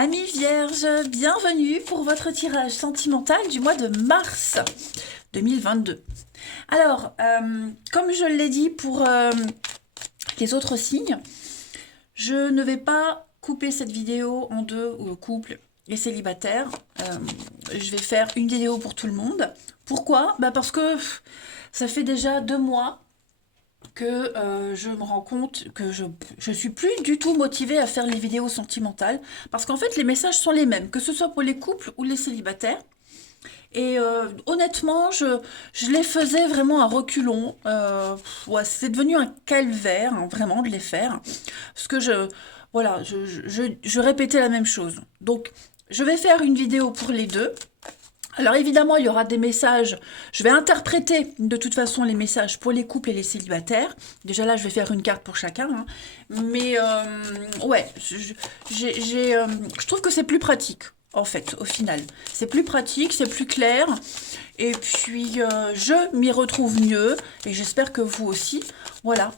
Amis vierges, bienvenue pour votre tirage sentimental du mois de mars 2022. Alors, comme je l'ai dit pour les autres signes, je ne vais pas couper cette vidéo en deux, couples et célibataires. Je vais faire une vidéo pour tout le monde. Pourquoi? Parce que ça fait déjà 2 mois que je me rends compte que je suis plus du tout motivée à faire les vidéos sentimentales parce qu'en fait les messages sont les mêmes, que ce soit pour les couples ou les célibataires. Et honnêtement, je les faisais vraiment à reculons. Ouais, c'est devenu un calvaire, hein, vraiment, de les faire. Parce que voilà, je répétais la même chose. Donc, je vais faire une vidéo pour les deux. Alors évidemment, il y aura des messages. Je vais interpréter de toute façon les messages pour les couples et les célibataires. Déjà là, je vais faire une carte pour chacun, hein. Mais ouais, je trouve que c'est plus pratique, en fait, au final. C'est plus pratique, c'est plus clair. Et puis, je m'y retrouve mieux. Et j'espère que vous aussi. Voilà,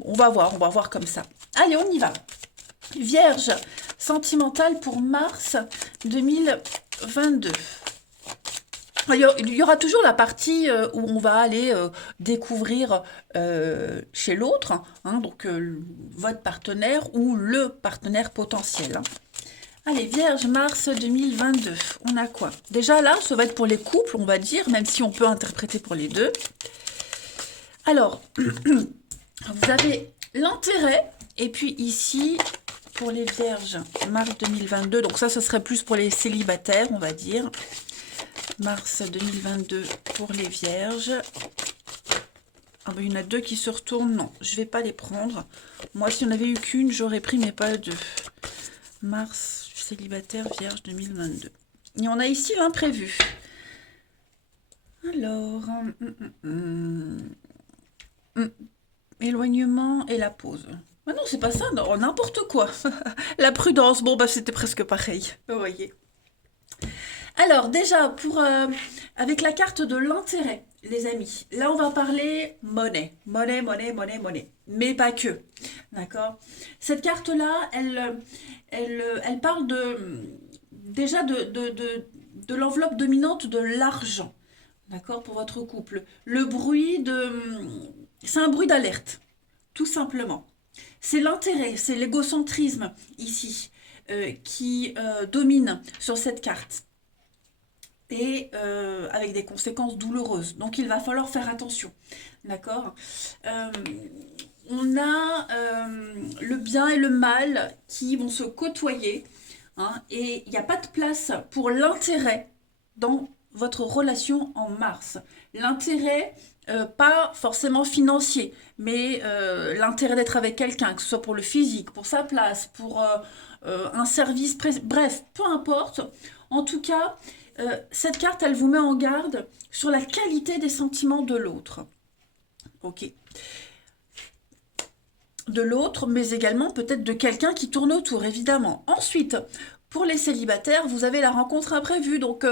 on va voir comme ça. Allez, on y va. Vierge sentimentale pour mars 2022. Il y aura toujours la partie où on va aller découvrir chez l'autre, hein, donc votre partenaire ou le partenaire potentiel, hein. Allez, Vierge, mars 2022, on a quoi? Déjà là, ça va être pour les couples, on va dire, même si on peut interpréter pour les deux. Alors, vous avez l'intérêt, et puis ici, pour les Vierges, mars 2022, donc ça, ce serait plus pour les célibataires, on va dire. Mars 2022 pour les Vierges. Ah ben, il y en a deux qui se retournent. Non, je vais pas les prendre. Moi, si on avait eu qu'une, j'aurais pris, mais pas deux. Mars, célibataire, Vierge 2022. Et on a ici l'imprévu. Alors, éloignement et la pause. Ah non, c'est pas ça, non, n'importe quoi. La prudence, bon, c'était presque pareil. Vous voyez. Alors déjà, avec la carte de l'intérêt, les amis, là on va parler monnaie. Monnaie. Mais pas que. D'accord? Cette carte-là, elle parle déjà de l'enveloppe dominante de l'argent. D'accord? Pour votre couple. C'est un bruit d'alerte, tout simplement. C'est l'intérêt, c'est l'égocentrisme ici qui domine sur cette carte et avec des conséquences douloureuses. Donc il va falloir faire attention. D'accord? On a le bien et le mal qui vont se côtoyer, hein, et il n'y a pas de place pour l'intérêt dans votre relation en mars. L'intérêt, pas forcément financier, mais l'intérêt d'être avec quelqu'un, que ce soit pour le physique, pour sa place, pour un service, bref, peu importe. En tout cas, cette carte, elle vous met en garde sur la qualité des sentiments de l'autre. Ok. De l'autre, mais également peut-être de quelqu'un qui tourne autour, évidemment. Ensuite, pour les célibataires, vous avez la rencontre imprévue. Donc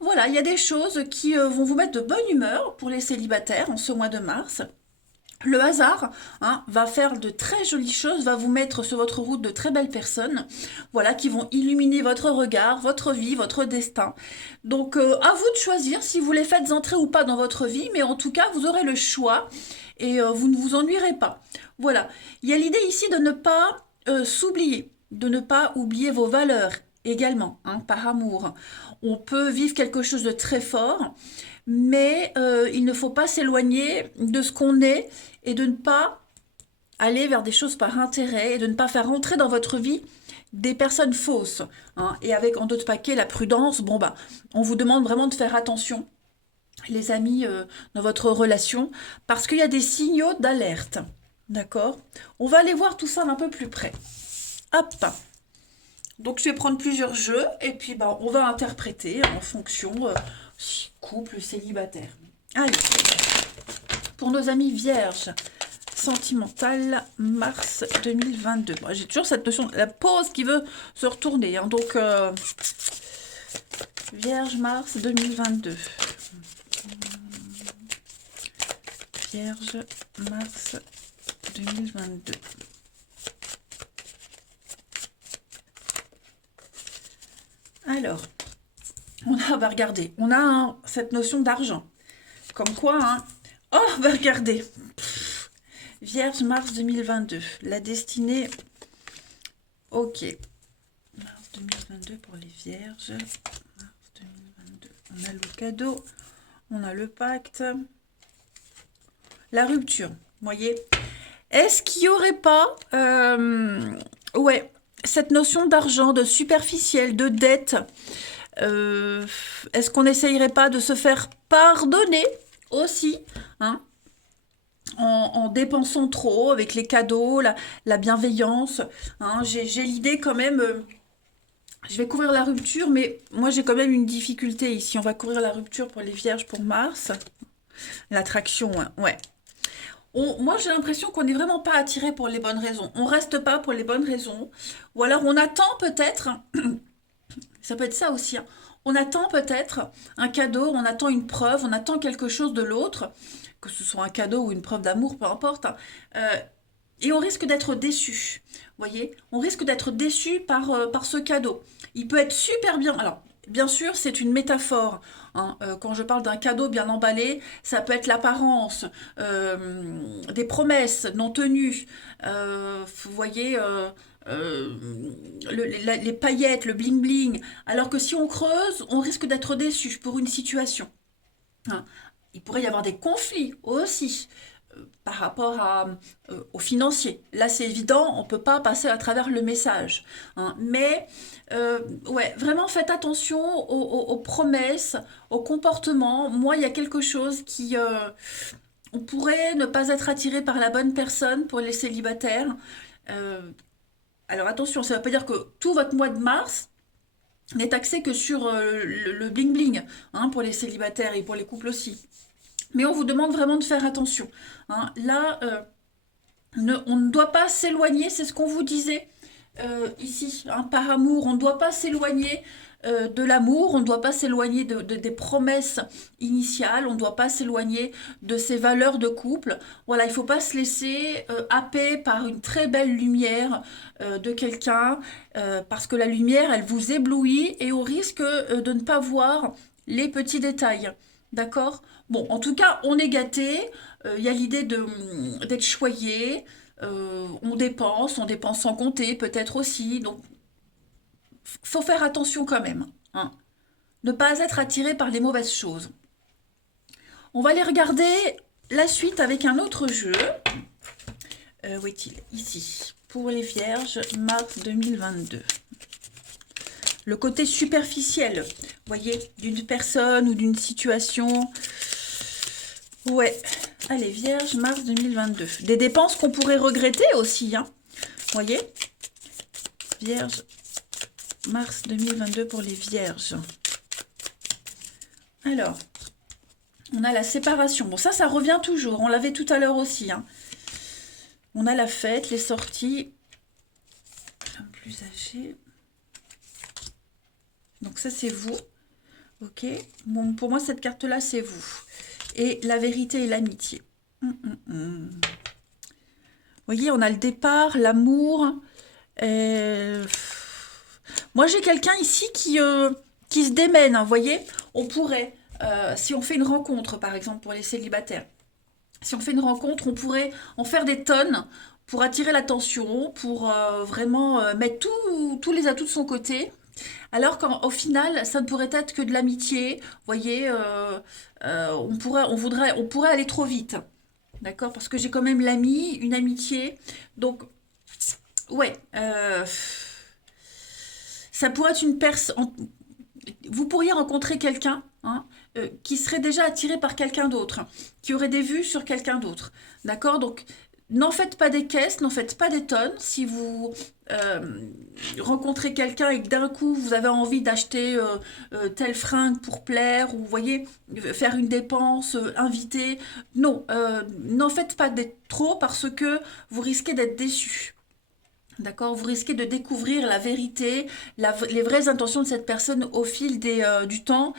voilà, il y a des choses qui vont vous mettre de bonne humeur pour les célibataires en ce mois de mars. Le hasard, hein, va faire de très jolies choses, va vous mettre sur votre route de très belles personnes, voilà, qui vont illuminer votre regard, votre vie, votre destin. Donc, à vous de choisir si vous les faites entrer ou pas dans votre vie, mais en tout cas, vous aurez le choix et vous ne vous ennuierez pas. Voilà. Il y a l'idée ici de ne pas s'oublier, de ne pas oublier vos valeurs également, hein, par amour. On peut vivre quelque chose de très fort, mais il ne faut pas s'éloigner de ce qu'on est et de ne pas aller vers des choses par intérêt et de ne pas faire entrer dans votre vie des personnes fausses, hein. Et avec en d'autres paquets la prudence, on vous demande vraiment de faire attention, les amis, dans votre relation, parce qu'il y a des signaux d'alerte. D'accord? On va aller voir tout ça d'un peu plus près. Hop! Donc je vais prendre plusieurs jeux et puis on va interpréter en fonction couple, célibataire. Allez, pour nos amis vierges, sentimentale, mars 2022. J'ai toujours cette notion de la pause qui veut se retourner, hein. Donc Vierge, mars 2022. Vierge, mars 2022. Alors, bah regardez, on a cette notion d'argent. Comme quoi, hein. Oh, bah regardez. Vierge, mars 2022. La destinée. Ok. Mars 2022 pour les vierges. Mars 2022. On a le cadeau. On a le pacte. La rupture. Vous voyez? Est-ce qu'il n'y aurait pas... ouais, cette notion d'argent, de superficiel, de dette. Est-ce qu'on n'essayerait pas de se faire pardonner aussi, hein, en dépensant trop avec les cadeaux, la bienveillance, hein, j'ai l'idée quand même, je vais couvrir la rupture, mais moi j'ai quand même une difficulté ici. On va couvrir la rupture pour les vierges pour Mars. L'attraction, hein, ouais. Moi j'ai l'impression qu'on n'est vraiment pas attiré pour les bonnes raisons. On reste pas pour les bonnes raisons. Ou alors on attend peut-être, ça peut être ça aussi, hein. On attend peut-être un cadeau, on attend une preuve, on attend quelque chose de l'autre, que ce soit un cadeau ou une preuve d'amour, peu importe, hein. Et on risque d'être déçu. Vous voyez, on risque d'être déçu par ce cadeau. Il peut être super bien. Alors, bien sûr, c'est une métaphore, hein. Quand je parle d'un cadeau bien emballé, ça peut être l'apparence, des promesses non tenues. Vous voyez, les paillettes, le bling bling. Alors que si on creuse, on risque d'être déçu pour une situation, hein. Il pourrait y avoir des conflits aussi par rapport au financier. Là, c'est évident, on ne peut pas passer à travers le message, hein. Mais, ouais, vraiment faites attention aux promesses, aux comportements. Moi, il y a quelque chose qui... on pourrait ne pas être attiré par la bonne personne pour les célibataires. Euh, alors attention, ça ne veut pas dire que tout votre mois de mars n'est axé que sur le bling bling, hein, pour les célibataires et pour les couples aussi. Mais on vous demande vraiment de faire attention, hein. Là, on ne doit pas s'éloigner, c'est ce qu'on vous disait ici, hein, par amour. On ne doit pas s'éloigner de l'amour, on ne doit pas s'éloigner des promesses initiales, on ne doit pas s'éloigner de ces valeurs de couple. Voilà, il ne faut pas se laisser happer par une très belle lumière de quelqu'un, parce que la lumière, elle vous éblouit et on risque de ne pas voir les petits détails. D'accord? Bon, en tout cas, on est gâté. Il y a l'idée d'être choyé. On dépense sans compter, peut-être aussi. Donc, faut faire attention quand même, hein. Ne pas être attiré par les mauvaises choses. On va aller regarder la suite avec un autre jeu. Où est-il? Ici. Pour les vierges, mars 2022. Le côté superficiel, vous voyez, d'une personne ou d'une situation. Ouais. Allez, vierge, mars 2022. Des dépenses qu'on pourrait regretter aussi, hein. Vous voyez? Vierge, mars 2022 pour les vierges. Alors, on a la séparation. Bon, ça revient toujours. On l'avait tout à l'heure aussi, hein. On a la fête, les sorties. Femme plus âgée. Donc ça, c'est vous. Ok. Bon, pour moi, cette carte-là, c'est vous. Et la vérité et l'amitié. Vous voyez, on a le départ, l'amour. Moi, j'ai quelqu'un ici qui se démène, hein, vous voyez. On pourrait, si on fait une rencontre, par exemple, pour les célibataires, si on fait une rencontre, on pourrait en faire des tonnes pour attirer l'attention, pour vraiment mettre tous les atouts de son côté. Alors qu'au final, ça ne pourrait être que de l'amitié. Vous voyez, on pourrait aller trop vite. D'accord? Parce que j'ai quand même l'ami, une amitié. Donc, ouais, ça pourrait être une personne. Vous pourriez rencontrer quelqu'un, hein, qui serait déjà attiré par quelqu'un d'autre, qui aurait des vues sur quelqu'un d'autre. D'accord? Donc, n'en faites pas des caisses, n'en faites pas des tonnes. Si vous rencontrez quelqu'un et que d'un coup vous avez envie d'acheter telle fringue pour plaire, ou vous voyez, faire une dépense, inviter, non, n'en faites pas des trop parce que vous risquez d'être déçu. D'accord? Vous risquez de découvrir la vérité, les vraies intentions de cette personne au fil du temps,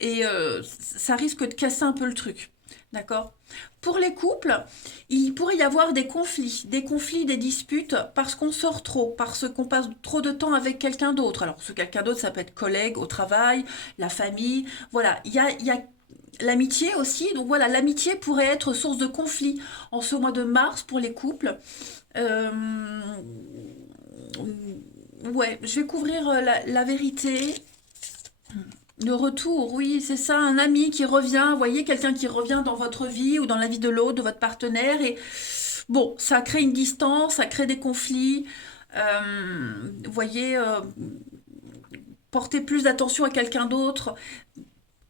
et ça risque de casser un peu le truc. D'accord? Pour les couples, il pourrait y avoir des conflits, des disputes parce qu'on sort trop, parce qu'on passe trop de temps avec quelqu'un d'autre. Alors, ce quelqu'un d'autre, ça peut être collègue au travail, la famille. Voilà, il y a l'amitié aussi. Donc voilà, l'amitié pourrait être source de conflit en ce mois de mars pour les couples. Euh, ouais, je vais couvrir la vérité. Le retour, oui, c'est ça, un ami qui revient, vous voyez, quelqu'un qui revient dans votre vie ou dans la vie de l'autre, de votre partenaire, et bon, ça crée une distance, ça crée des conflits, vous voyez, porter plus d'attention à quelqu'un d'autre,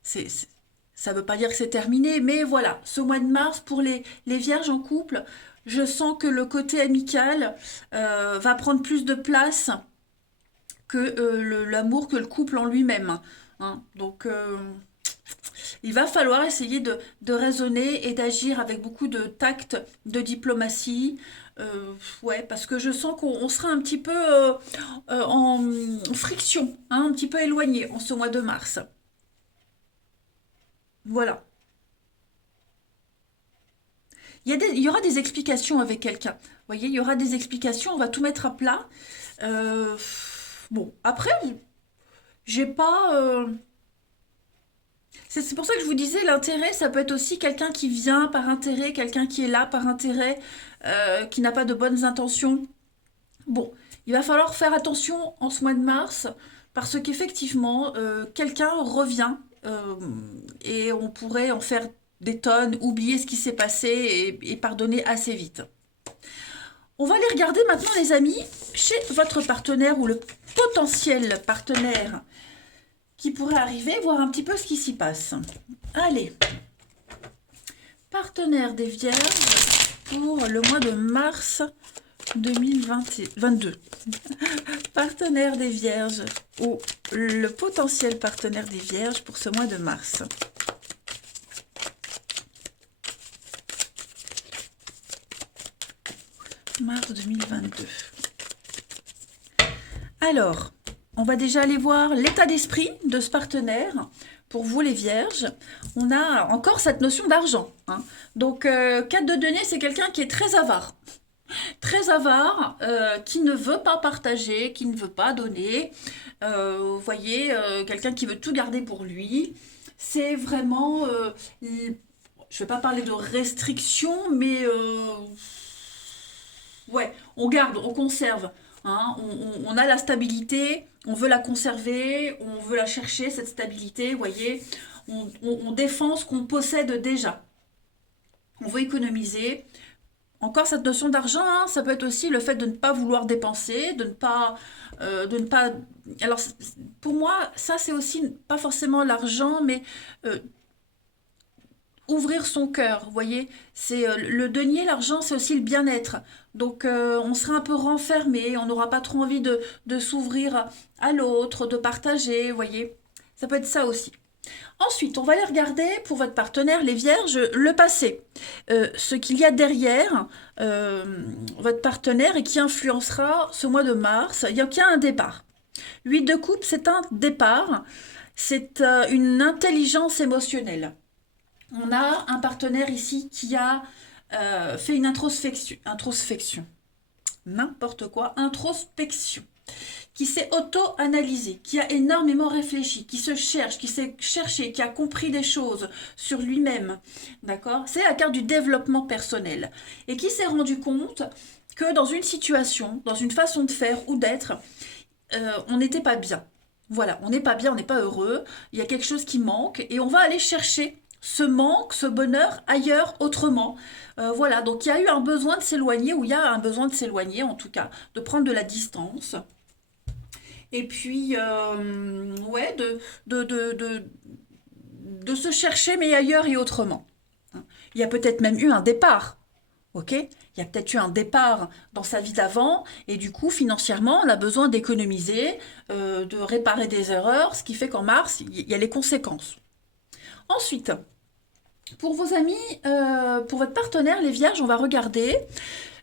c'est, c'est- ça ne veut pas dire que c'est terminé, mais voilà, ce mois de mars, pour les vierges en couple, je sens que le côté amical va prendre plus de place que l'amour que le couple en lui-même. Hein. Donc, il va falloir essayer de raisonner et d'agir avec beaucoup de tact, de diplomatie. Ouais, parce que je sens qu'on sera un petit peu en friction, hein, un petit peu éloigné en ce mois de mars. Voilà. Il y aura des explications avec quelqu'un. Vous voyez, il y aura des explications, on va tout mettre à plat. Euh, bon, après, j'ai pas. C'est pour ça que je vous disais, l'intérêt, ça peut être aussi quelqu'un qui vient par intérêt, quelqu'un qui est là par intérêt, qui n'a pas de bonnes intentions. Bon, il va falloir faire attention en ce mois de mars, parce qu'effectivement, quelqu'un revient et on pourrait en faire des tonnes, oublier ce qui s'est passé et pardonner assez vite. On va aller regarder maintenant, les amis, chez votre partenaire ou le potentiel partenaire qui pourrait arriver, voir un petit peu ce qui s'y passe. Allez, partenaire des Vierges pour le mois de mars 2022. Partenaire des Vierges ou le potentiel partenaire des Vierges pour ce mois de mars. Mars 2022. Alors, on va déjà aller voir l'état d'esprit de ce partenaire. Pour vous les vierges, on a encore cette notion d'argent. Hein. Donc, 4 de denier, c'est quelqu'un qui est très avare, qui ne veut pas partager, qui ne veut pas donner. Vous voyez, quelqu'un qui veut tout garder pour lui. C'est vraiment, je ne vais pas parler de restriction, mais ouais, on garde, on conserve. Hein, on a la stabilité, on veut la conserver, on veut la chercher, cette stabilité, vous voyez. On défend ce qu'on possède déjà. On veut économiser. Encore cette notion d'argent, hein, ça peut être aussi le fait de ne pas vouloir dépenser, de ne pas. Alors pour moi, ça c'est aussi pas forcément l'argent, mais euh, ouvrir son cœur, vous voyez. C'est le denier, l'argent, c'est aussi le bien-être. Donc on sera un peu renfermé, on n'aura pas trop envie de s'ouvrir à l'autre, de partager, vous voyez. Ça peut être ça aussi. Ensuite, on va aller regarder pour votre partenaire, les vierges, le passé. Ce qu'il y a derrière votre partenaire et qui influencera ce mois de mars. Il y a un départ. L'huile de coupe, c'est un départ. C'est une intelligence émotionnelle. On a un partenaire ici qui a fait une n'importe quoi, introspection, qui s'est auto-analysé, qui a énormément réfléchi, qui se cherche, qui s'est cherché, qui a compris des choses sur lui-même, d'accord? C'est la carte du développement personnel, et qui s'est rendu compte que dans une situation, dans une façon de faire ou d'être, on n'était pas bien. Voilà, on n'est pas bien, on n'est pas heureux, il y a quelque chose qui manque, et on va aller chercher ce manque, ce bonheur ailleurs, autrement. Voilà, donc il y a eu un besoin de s'éloigner, ou il y a un besoin de s'éloigner en tout cas, de prendre de la distance. Et puis, ouais, de se chercher, mais ailleurs et autrement. Hein. Il y a peut-être même eu un départ, ok? Il y a peut-être eu un départ dans sa vie d'avant, et du coup, financièrement, on a besoin d'économiser, de réparer des erreurs, ce qui fait qu'en mars, il y a les conséquences. Ensuite, pour vos amis, pour votre partenaire, les vierges, on va regarder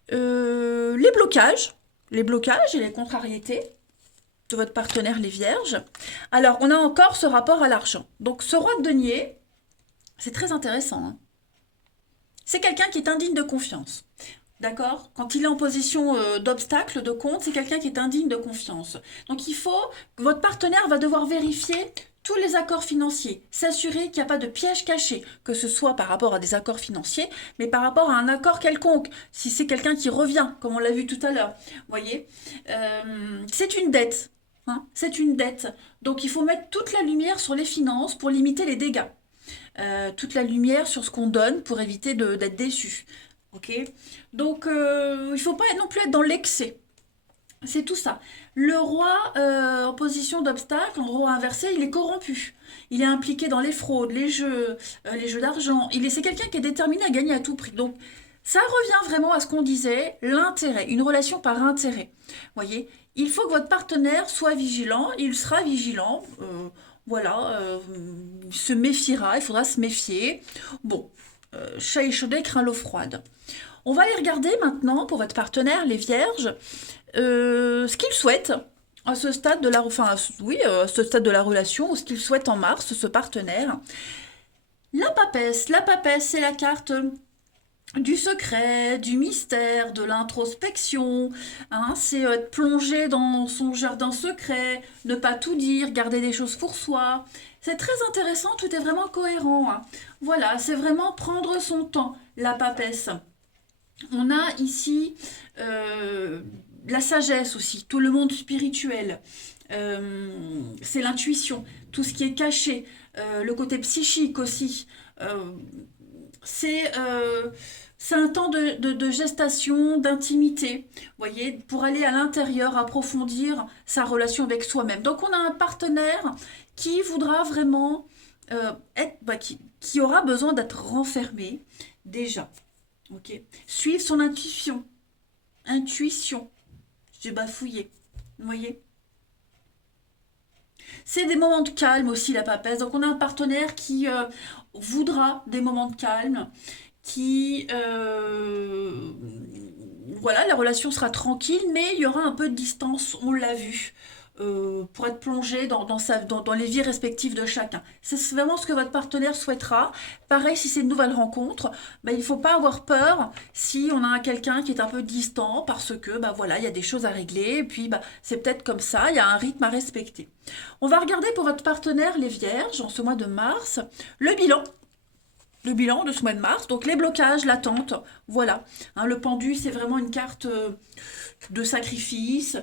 les blocages et les contrariétés de votre partenaire, les vierges. Alors, on a encore ce rapport à l'argent. Donc, ce roi de denier, c'est très intéressant. Hein. c'est quelqu'un qui est indigne de confiance. D'accord? Quand il est en position d'obstacle, de compte, c'est quelqu'un qui est indigne de confiance. Donc il faut, votre partenaire va devoir vérifier tous les accords financiers, s'assurer qu'il n'y a pas de piège caché, que ce soit par rapport à des accords financiers, mais par rapport à un accord quelconque, si c'est quelqu'un qui revient, comme on l'a vu tout à l'heure. Voyez? C'est une dette. Hein, c'est une dette. Donc il faut mettre toute la lumière sur les finances pour limiter les dégâts. Toute la lumière sur ce qu'on donne pour éviter d'être déçu. Ok? Donc il ne faut pas non plus être dans l'excès. C'est tout ça. Le roi en position d'obstacle, en roi inversé, il est corrompu. Il est impliqué dans les fraudes, les jeux d'argent. C'est quelqu'un qui est déterminé à gagner à tout prix. Donc ça revient vraiment à ce qu'on disait, l'intérêt, une relation par intérêt. Voyez, il faut que votre partenaire soit vigilant, il sera vigilant, voilà, il se méfiera, il faudra se méfier. Bon, chat échaudé craint l'eau froide. On va aller regarder maintenant pour votre partenaire, les vierges, ce qu'il souhaite à ce stade de la, enfin, oui, à ce stade de la relation, ou ce qu'il souhaite en mars, ce partenaire. La papesse, c'est la carte du secret, du mystère, de l'introspection, hein, c'est être plongé dans son jardin secret, ne pas tout dire, garder des choses pour soi. C'est très intéressant, tout est vraiment cohérent. Hein. Voilà, c'est vraiment prendre son temps, la papesse. On a ici la sagesse aussi, tout le monde spirituel. C'est l'intuition, tout ce qui est caché, le côté psychique aussi. C'est un temps de gestation, d'intimité, voyez, pour aller à l'intérieur, approfondir sa relation avec soi-même. Donc on a un partenaire qui voudra vraiment qui aura besoin d'être renfermé déjà. Ok. Suivre son intuition. Intuition. J'ai bafouillé. Vous voyez? C'est des moments de calme aussi, la papesse. Donc on a un partenaire qui voudra des moments de calme, qui... voilà, la relation sera tranquille, mais il y aura un peu de distance, on l'a vu. Pour être plongé dans les vies respectives de chacun. C'est vraiment ce que votre partenaire souhaitera. Pareil, si c'est une nouvelle rencontre, bah, il ne faut pas avoir peur si on a quelqu'un qui est un peu distant parce que bah, voilà, il y a des choses à régler et puis bah, c'est peut-être comme ça, il y a un rythme à respecter. On va regarder pour votre partenaire, les vierges, en ce mois de mars, le bilan de ce mois de mars, donc les blocages, l'attente, voilà. Hein, le pendu, c'est vraiment une carte de sacrifice,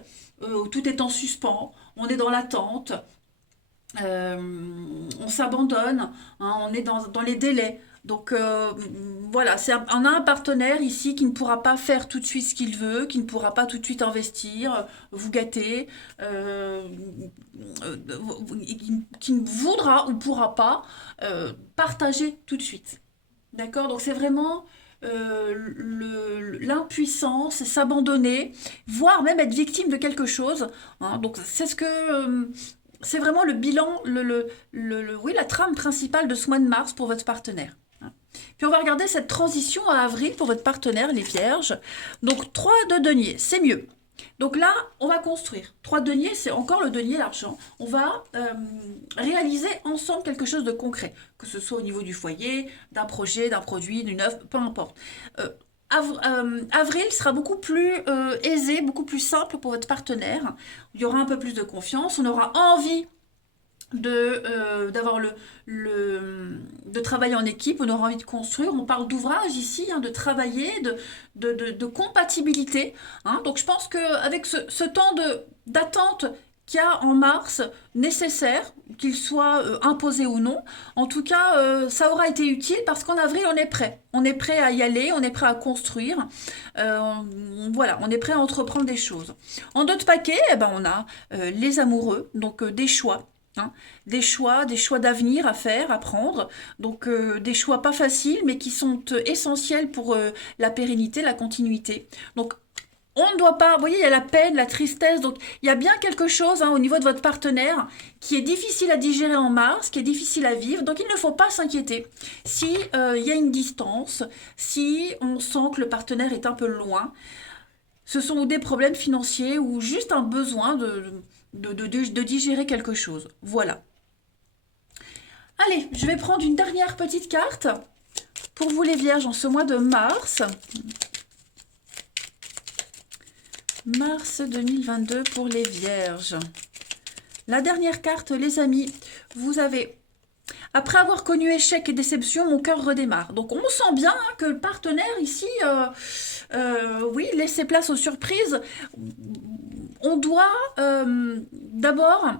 tout est en suspens, on est dans l'attente, on s'abandonne, hein, on est dans les délais. Donc voilà, on a un partenaire ici qui ne pourra pas faire tout de suite ce qu'il veut, qui ne pourra pas tout de suite investir, vous gâter, qui ne voudra ou pourra pas partager tout de suite. D'accord? Donc c'est vraiment l'impuissance, s'abandonner, voire même être victime de quelque chose. Hein. Donc c'est c'est vraiment le bilan, oui, la trame principale de ce mois de mars pour votre partenaire. Hein. Puis on va regarder cette transition à avril pour votre partenaire, les vierges. Donc 3 de denier, c'est mieux. Donc là, on va construire. 3 deniers, c'est encore le denier l'argent. On va réaliser ensemble quelque chose de concret, que ce soit au niveau du foyer, d'un projet, d'un produit, d'une œuvre, peu importe. Avril sera beaucoup plus aisé, beaucoup plus simple pour votre partenaire. Il y aura un peu plus de confiance, on aura envie d'avoir de travailler en équipe, on aura envie de construire, on parle d'ouvrage ici, hein, de travailler, de compatibilité. Hein. Donc je pense qu'avec ce temps d'attente qu'il y a en mars, nécessaire, qu'il soit imposé ou non, en tout cas ça aura été utile parce qu'en avril on est prêt. On est prêt à y aller, on est prêt à construire, voilà, on est prêt à entreprendre des choses. En d'autres paquets, eh ben, on a les amoureux, donc des choix. Hein, des choix d'avenir à faire, à prendre, donc des choix pas faciles mais qui sont essentiels pour la pérennité, la continuité. Donc on ne doit pas, vous voyez, il y a la peine, la tristesse, donc il y a bien quelque chose hein, au niveau de votre partenaire qui est difficile à digérer en mars, qui est difficile à vivre, donc il ne faut pas s'inquiéter. Si il y a une distance, si on sent que le partenaire est un peu loin, ce sont des problèmes financiers ou juste un besoin de digérer quelque chose. Voilà. Allez, je vais prendre une dernière petite carte Pour vous les vierges, en ce mois de mars. Mars 2022 pour les vierges. La dernière carte, les amis, vous avez... Après avoir connu échec et déception, mon cœur redémarre. Donc on sent bien hein, que le partenaire ici, oui, laissez place aux surprises. On doit d'abord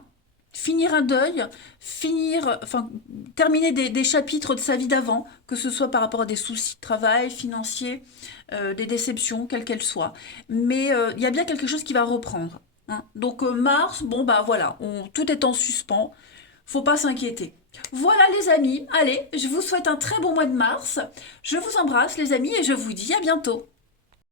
finir un deuil, terminer des chapitres de sa vie d'avant, que ce soit par rapport à des soucis de travail, financiers, des déceptions, quelles qu'elles soient. Mais il y a bien quelque chose qui va reprendre. Hein. Donc Mars, bon bah voilà, tout est en suspens, faut pas s'inquiéter. Voilà les amis, allez, je vous souhaite un très bon mois de mars. Je vous embrasse les amis et je vous dis à bientôt.